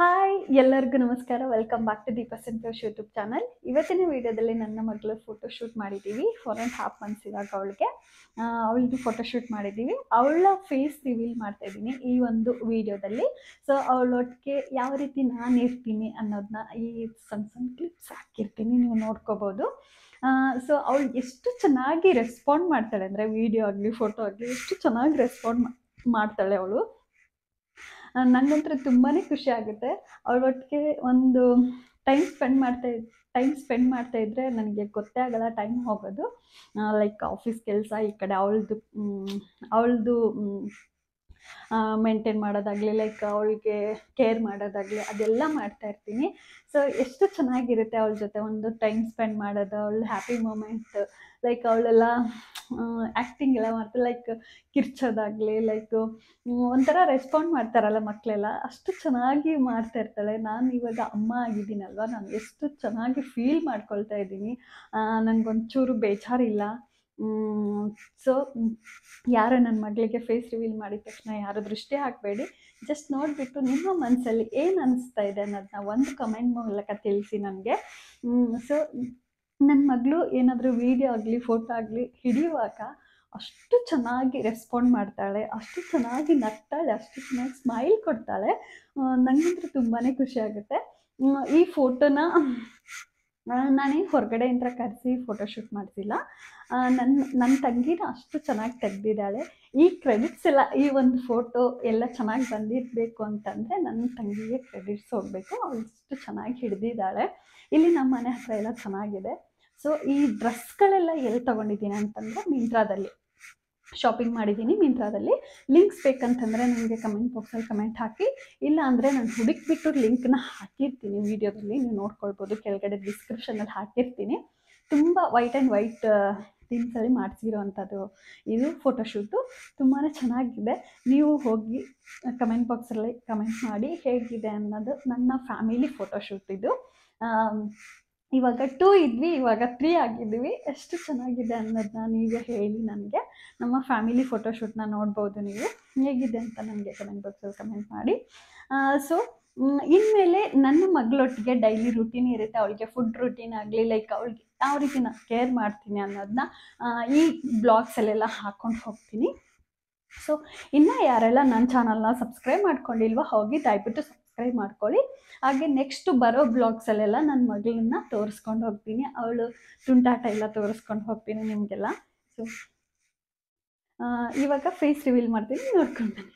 Hi ಎಲ್ಲರಿಗೂ ನಮಸ್ಕಾರ. Welcome back to Deepa Santosh YouTube channel. ಇವತ್ತಿನ ವಿಡಿಯೋದಲ್ಲಿ ನನ್ನ ಮಗಳು ಫೋಟೋಶೂಟ್ ಮಾಡಿದ್ದೀವಿ. 4.5 ಮಂತ್ಸ್ ಇವಾಗ ಅವಳದು ಫೋಟೋಶೂಟ್ ಮಾಡಿದ್ದೀವಿ. ಅವಳ ಫೇಸ್ ರಿವೀಲ್ ಮಾಡ್ತಾ ಇದ್ದೀನಿ ಈ ಒಂದು ವಿಡಿಯೋದಲ್ಲಿ. ಸೊ ಅವಳೊಟ್ಟಿಗೆ ಯಾವ ರೀತಿ ನಾನು ಇರ್ತೀನಿ ಅನ್ನೋದನ್ನ ಈ ಸಣ್ಣ ಸಣ್ಣ ಕ್ಲಿಪ್ಸ್ ಹಾಕಿರ್ತೀನಿ, ನೀವು ನೋಡ್ಕೋಬೋದು. ಸೊ ಅವಳು ಎಷ್ಟು ಚೆನ್ನಾಗಿ ರೆಸ್ಪಾಂಡ್ ಮಾಡ್ತಾಳೆ ಅಂದರೆ, ವಿಡಿಯೋ ಆಗಲಿ ಫೋಟೋ ಆಗಲಿ ಎಷ್ಟು ಚೆನ್ನಾಗಿ ರೆಸ್ಪಾಂಡ್ ಮಾಡ್ತಾಳೆ ಅವಳು. ನನಗಂತೂ ತುಂಬಾ ಖುಷಿ ಆಗುತ್ತೆ. ಅವಳೊಟ್ಟಿಗೆ ಒಂದು ಟೈಮ್ ಸ್ಪೆಂಡ್ ಮಾಡ್ತಾ ಇದ್ದರೆ ನನಗೆ ಗೊತ್ತೇ ಆಗಲ್ಲ ಟೈಮ್ ಹೋಗೋದು. ಲೈಕ್ ಆಫೀಸ್ ಕೆಲಸ, ಈ ಕಡೆ ಅವಳದು ಮೇಂಟೈನ್ ಮಾಡೋದಾಗಲಿ, ಲೈಕ್ ಅವಳಿಗೆ ಕೇರ್ ಮಾಡೋದಾಗಲಿ, ಅದೆಲ್ಲ ಮಾಡ್ತಾ ಇರ್ತೀನಿ. ಸೊ ಎಷ್ಟು ಚೆನ್ನಾಗಿರುತ್ತೆ ಅವಳ ಜೊತೆ ಒಂದು ಟೈಮ್ ಸ್ಪೆಂಡ್ ಮಾಡೋದು. ಅವಳು ಹ್ಯಾಪಿ ಮೂಮೆಂಟ್, ಲೈಕ್ ಅವಳೆಲ್ಲ ಆ್ಯಕ್ಟಿಂಗ್ ಎಲ್ಲ ಮಾಡ್ತಾಳೆ, ಲೈಕ್ ಕಿರ್ಚೋದಾಗಲಿ, ಲೈಕ್ ಒಂಥರ ರೆಸ್ಪಾಂಡ್ ಮಾಡ್ತಾರಲ್ಲ ಮಕ್ಕಳೆಲ್ಲ, ಅಷ್ಟು ಚೆನ್ನಾಗಿ ಮಾಡ್ತಾ ಇರ್ತಾಳೆ. ನಾನು ಇವಾಗ ಅಮ್ಮ ಆಗಿದ್ದೀನಲ್ವ, ನಾನು ಎಷ್ಟು ಚೆನ್ನಾಗಿ ಫೀಲ್ ಮಾಡ್ಕೊಳ್ತಾ ಇದ್ದೀನಿ. ನನಗೊಂಚೂರು ಬೇಜಾರಿಲ್ಲ. ಸೊ ಯಾರು ನನ್ನ ಮಗಳಿಗೆ ಫೇಸ್ ರಿವೀಲ್ ಮಾಡಿದ ತಕ್ಷಣ ಯಾರು ದೃಷ್ಟಿ ಹಾಕಬೇಡಿ. ಜಸ್ಟ್ ನೋಡಿಬಿಟ್ಟು ನಿಮ್ಮ ಮನಸ್ಸಲ್ಲಿ ಏನು ಅನಿಸ್ತಾ ಇದೆ ಅನ್ನೋದನ್ನ ಒಂದು ಕಮೆಂಟ್ ಮೂಲಕ ತಿಳಿಸಿ ನನಗೆ. ಸೊ ನನ್ನ ಮಗಳು ಏನಾದರೂ ವಿಡಿಯೋ ಆಗಲಿ ಫೋಟೋ ಆಗಲಿ ಹಿಡಿಯುವಾಗ ಅಷ್ಟು ಚೆನ್ನಾಗಿ ರೆಸ್ಪಾಂಡ್ ಮಾಡ್ತಾಳೆ, ಅಷ್ಟು ಚೆನ್ನಾಗಿ ನಗ್ತಾಳೆ, ಅಷ್ಟು ಚೆನ್ನಾಗಿ ಸ್ಮೈಲ್ ಕೊಡ್ತಾಳೆ. ನನಗಂತೂ ತುಂಬಾ ಖುಷಿ ಆಗುತ್ತೆ. ಈ ಫೋಟೋನ ನಾನೇನು ಹೊರಗಡೆಯಿಂದ ಕರೆಸಿ ಫೋಟೋಶೂಟ್ ಮಾಡ್ತಿಲ್ಲ. ನನ್ನ ತಂಗಿನ ಅಷ್ಟು ಚೆನ್ನಾಗಿ ತೆಗೆದಿದ್ದಾಳೆ. ಈ ಕ್ರೆಡಿಟ್ಸ್ ಎಲ್ಲ, ಈ ಒಂದು ಫೋಟೋ ಎಲ್ಲ ಚೆನ್ನಾಗಿ ಬಂದಿರಬೇಕು ಅಂತಂದರೆ ನನ್ನ ತಂಗಿಗೆ ಕ್ರೆಡಿಟ್ಸ್ ಹೋಗಬೇಕು. ಅವಳು ಅಷ್ಟು ಚೆನ್ನಾಗಿ ಹಿಡಿದಿದ್ದಾಳೆ. ಇಲ್ಲಿ ನಮ್ಮ ಮನೆ ಹತ್ರ ಎಲ್ಲ ಚೆನ್ನಾಗಿದೆ. ಸೊ ಈ ಡ್ರೆಸ್ಗಳೆಲ್ಲ ಎಲ್ಲಿ ತೊಗೊಂಡಿದ್ದೀನಿ ಅಂತಂದರೆ ಮಿಂತ್ರಾದಲ್ಲಿ ಶಾಪಿಂಗ್ ಮಾಡಿದ್ದೀನಿ. ಮಿಂತ್ರಾದಲ್ಲಿ ಲಿಂಕ್ಸ್ ಬೇಕಂತಂದರೆ ನನಗೆ ಕಮೆಂಟ್ ಬಾಕ್ಸಲ್ಲಿ ಕಮೆಂಟ್ ಹಾಕಿ, ಇಲ್ಲ ಅಂದರೆ ನಾನು ಹುಡುಕ್ಬಿಟ್ಟು ಲಿಂಕ್ನ ಹಾಕಿರ್ತೀನಿ ವಿಡಿಯೋದಲ್ಲಿ, ನೀವು ನೋಡ್ಕೊಳ್ಬೋದು. ಕೆಳಗಡೆ ಡಿಸ್ಕ್ರಿಪ್ಷನಲ್ಲಿ ಹಾಕಿರ್ತೀನಿ. ತುಂಬ ವೈಟ್ ಥೀಮ್ಸಲ್ಲಿ ಮಾಡಿಸಿರೋವಂಥದ್ದು ಇದು ಫೋಟೋಶೂಟು. ತುಂಬಾ ಚೆನ್ನಾಗಿದೆ. ನೀವು ಹೋಗಿ ಕಮೆಂಟ್ ಬಾಕ್ಸಲ್ಲಿ ಕಮೆಂಟ್ ಮಾಡಿ ಹೇಗಿದೆ ಅನ್ನೋದು. ನನ್ನ ಫ್ಯಾಮಿಲಿ ಫೋಟೋಶೂಟ್ ಇದು. ಇವಾಗ 2 ಇದ್ವಿ, ಇವಾಗ 3 ಆಗಿದ್ದೀವಿ. ಎಷ್ಟು ಚೆನ್ನಾಗಿದೆ ಅನ್ನೋದನ್ನ ನೀವೇ ಹೇಳಿ ನನಗೆ. ನಮ್ಮ ಫ್ಯಾಮಿಲಿ ಫೋಟೋಶೂಟ್ನ ನೋಡ್ಬೋದು ನೀವು. ಹೇಗಿದೆ ಅಂತ ನನಗೆ ಕಮೆಂಟ್ ಬಾಕ್ಸಲ್ಲಿ ಕಮೆಂಟ್ ಮಾಡಿ. ಸೊ ಇನ್ಮೇಲೆ ನನ್ನ ಮಗಳೊಟ್ಟಿಗೆ ಡೈಲಿ ರೂಟೀನ್ ಇರುತ್ತೆ. ಅವಳಿಗೆ ಫುಡ್ ರೂಟೀನ್ ಆಗಲಿ, ಲೈಕ್ ಅವಳಿಗೆ ಯಾವ ರೀತಿ ನಾನು ಕೇರ್ ಮಾಡ್ತೀನಿ ಅನ್ನೋದನ್ನ ಈ ಬ್ಲಾಗ್ಸಲ್ಲೆಲ್ಲ ಹಾಕ್ಕೊಂಡು ಹೋಗ್ತೀನಿ. ಸೊ ಇನ್ನು ಯಾರೆಲ್ಲ ನನ್ನ ಚಾನಲ್ನ ಸಬ್ಸ್ಕ್ರೈಬ್ ಮಾಡ್ಕೊಂಡಿಲ್ವೋ ಹೋಗಿ ದಯವಿಟ್ಟು ಸಬ್ಸ್ಕ್ರೈಬ್ ಮಾಡ್ಕೊಳ್ಳಿ. ಹಾಗೆ ನೆಕ್ಸ್ಟ್ ಬರೋ ಬ್ಲಾಗ್ಸಲ್ಲೆಲ್ಲ ನನ್ನ ಮಗಳನ್ನ ತೋರಿಸ್ಕೊಂಡು ಹೋಗ್ತೀನಿ. ಅವಳು ತುಂಟಾಟ ಎಲ್ಲ ತೋರಿಸ್ಕೊಂಡು ಹೋಗ್ತೀನಿ ನಿಮಗೆಲ್ಲ. ಸೊ ಇವಾಗ ಫೇಸ್ ರಿವೀಲ್ ಮಾಡ್ತೀನಿ, ನೋಡ್ಕೊಂಡು ಬನ್ನಿ.